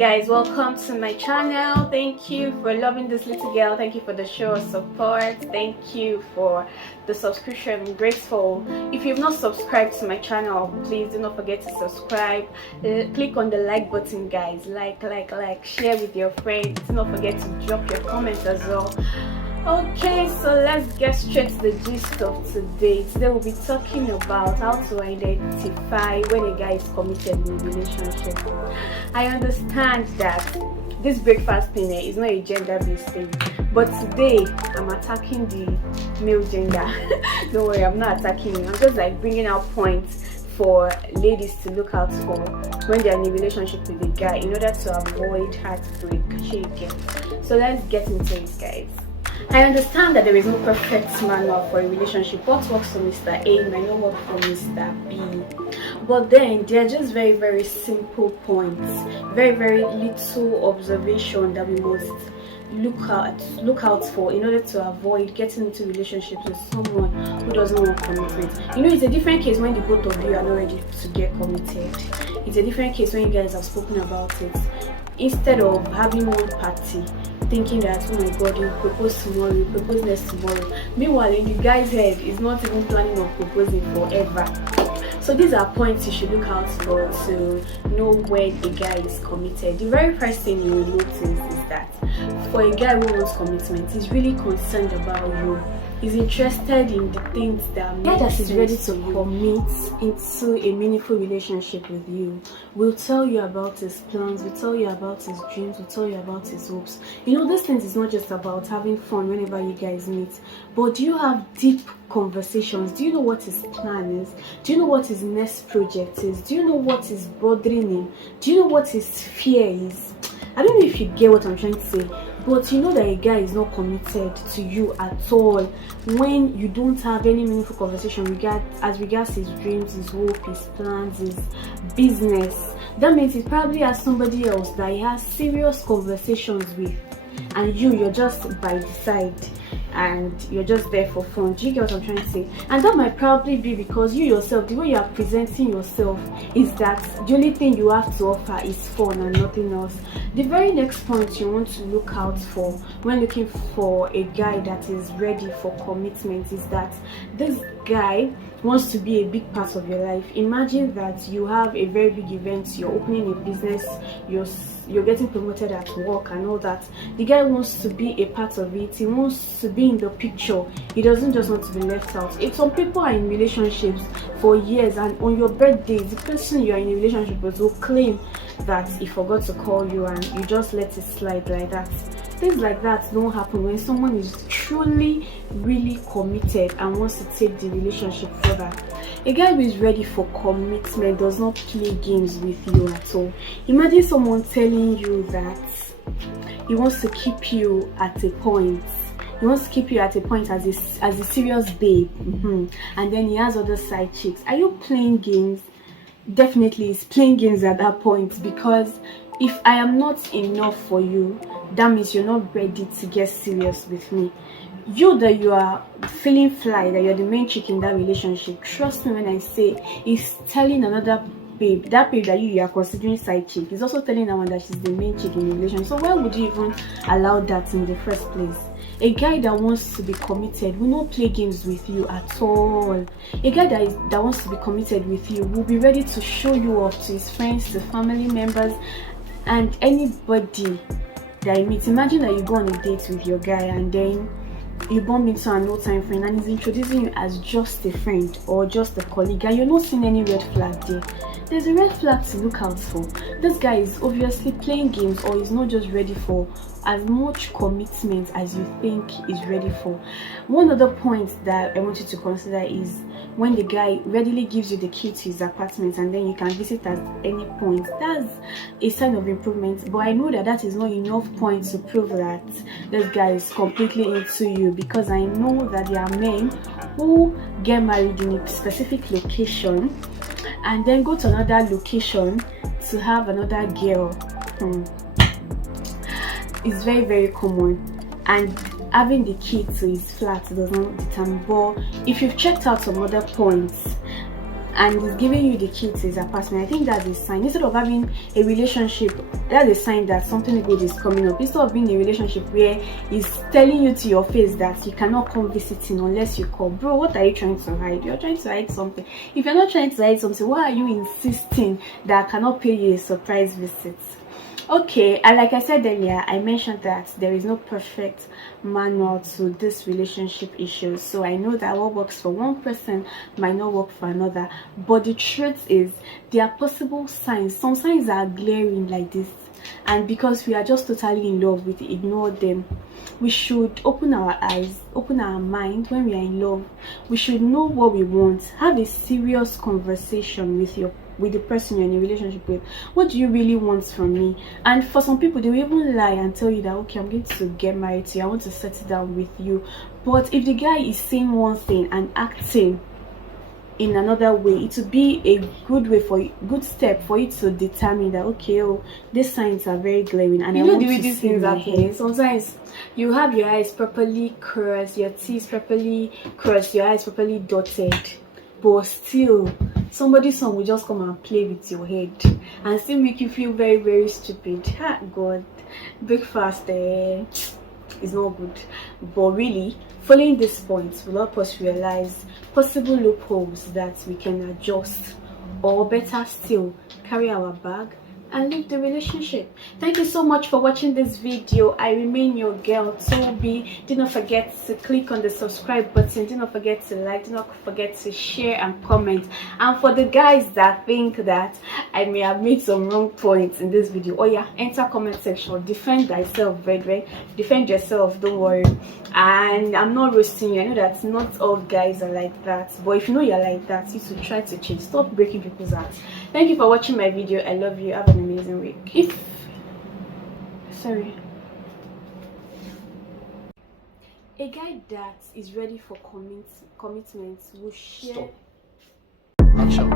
guys, welcome to my channel. Thank you for loving this little girl. Thank you for the show of support. Thank you for the subscription. I'm grateful. If you've not subscribed to my channel, please do not forget to subscribe. Click on the like button, guys. Like, share with your friends. Do not forget to drop your comments as well. Okay, so let's get straight to the gist of today. Today we'll be talking about how to identify when a guy is committed in a relationship. I understand that this breakfast thing is not a gender-based thing, but today I'm attacking the male gender. Don't worry, I'm not attacking you. I'm just like bringing out points for ladies to look out for when they're in a relationship with a guy in order to avoid heartbreak. So let's get into it, guys. I understand that there is no perfect manual for a relationship. What works for Mr. A might not work for Mr. B. But then there are just very simple points, very little observation that we must look out for in order to avoid getting into relationships with someone who doesn't want commitment. You know, it's a different case when the both of you are not ready to get committed. It's a different case when you guys have spoken about it. Instead of having one party thinking that, oh my god, you propose tomorrow, you propose next tomorrow. Meanwhile, in the guy's head, he's not even planning on proposing forever. So these are points you should look out for to know when a guy is committed. The very first thing you will notice is that for a guy who wants commitment, he's really concerned about you. He's interested in the things that make sense. He's ready to commit into a meaningful relationship with you. Will tell you about his plans, will tell you about his dreams, will tell you about his hopes. You know, these things is not just about having fun whenever you guys meet, but do you have deep conversations? Do you know what his plan is? Do you know what his next project is? Do you know what is bothering him? Do you know what his fear is? I don't know if you get what I'm trying to say, but you know that a guy is not committed to you at all when you don't have any meaningful conversation as regards his dreams, his hope, his plans, his business. That means he probably has somebody else that he has serious conversations with, and you're just by the side and you're just there for fun. Do you get what I'm trying to say? And that might probably be because you yourself, the way you are presenting yourself is that the only thing you have to offer is fun and nothing else. The very next point you want to look out for when looking for a guy that is ready for commitment is that this guy wants to be a big part of your life. Imagine that you have a very big event, you're opening a business, you're getting promoted at work and all that. The guy wants to be a part of it. He wants to be in the picture. He doesn't just want to be left out. If some people are in relationships for years and on your birthday, the person you are in a relationship with will claim that he forgot to call you and you just let it slide like that. Things like that don't happen when someone is truly really committed and wants to take the relationship further. A guy who is ready for commitment does not play games with you at all. Imagine someone telling you that he wants to keep you at a point. He wants to keep you at a point as a serious babe, and then he has other side chicks. Are you playing games? Definitely, he's playing games at that point, because if I am not enough for you, that means you're not ready to get serious with me. You that you are feeling fly, that you're the main chick in that relationship, trust me when I say he's telling another babe, that babe that you are considering side chick, is also telling that one that she's the main chick in the relationship. So why would you even allow that in the first place? A guy that wants to be committed will not play games with you at all. A guy that wants to be committed with you will be ready to show you off to his friends, to family members, and anybody that he meets. Imagine that you go on a date with your guy and then you bump into an old time friend and he's introducing you as just a friend or just a colleague, and you're not seeing any red flag there. There's a red flag to look out for. This guy is obviously playing games, or is not just ready for as much commitment as you think he's ready for. One other point that I want you to consider is when the guy readily gives you the key to his apartment and then you can visit at any point. That's a sign of improvement, but I know that that is not enough points to prove that this guy is completely into you, because I know that there are men who get married in a specific location and then go to another location to have another girl. It's very common, and having the key to his flat does not determine. But if you've checked out some other points and is giving you the key to his apartment, I think that's a sign. Instead of having a relationship, that's a sign that something good is coming up. Instead of being a relationship where he's telling you to your face that you cannot come visiting unless you call. Bro, what are you trying to hide? You're trying to hide something. If you're not trying to hide something, why are you insisting that I cannot pay you a surprise visit? Okay, and like I said earlier, I mentioned that there is no perfect manual to this relationship issues. So I know that what works for one person might not work for another. But the truth is, there are possible signs. Some signs are glaring like this. And because we are just totally in love, we ignore them. We should open our eyes, open our mind when we are in love. We should know what we want. Have a serious conversation with the person you're in a relationship with. What do you really want from me? And for some people, they will even lie and tell you that, okay, I'm going to get married to you, I want to settle down with you. But if the guy is saying one thing and acting in another way, it would be a good step for you to determine that, okay, oh, these signs are very glaring, and you know the way these things are happening. Sometimes you have your eyes properly crossed, your T's properly crossed, your eyes properly dotted, but still somebody's son will just come and play with your head and still make you feel very, very stupid. God, breakfast is not good. But really, following these points will help us realize possible loopholes that we can adjust, or better still, carry our bag and leave the relationship. Thank you so much for watching this video. I remain your girl Toby. Do not forget to click on the subscribe button. Do not forget to like. Do not forget to share and comment. And for the guys that think that I may have made some wrong points in this video, oh yeah, enter comment section. Defend thyself, brethren. Defend yourself, don't worry. And I'm not roasting you. I know that not all guys are like that, but if you know you're like that, you should try to change. Stop breaking people's hearts. Thank you for watching my video. I love you. Have an amazing week. A guy that is ready for commitment will share. Stop. Action.